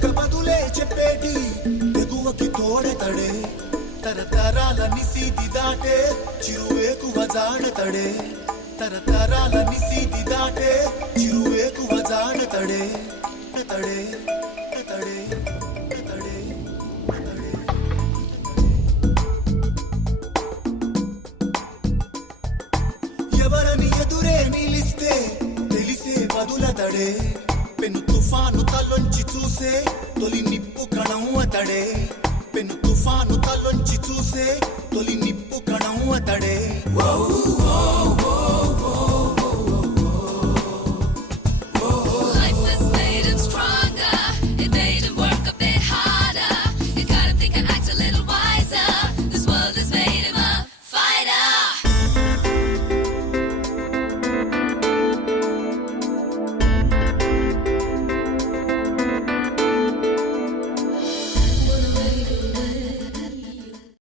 ప్రశ్నలక బదులే చెప్పేటి ఎగువకి తోడెతడే తరతరాల నిసీది దాటే చిరువేకువ జాడతడే తరతరాల నిసీది దాటే చిరువేకువ జాడతడే తడే తడే తడే తడే ఎవరని ఎదురే నిలిస్తే తెలిసే వదులతడే పెను తుఫాను తలొంచి చూసే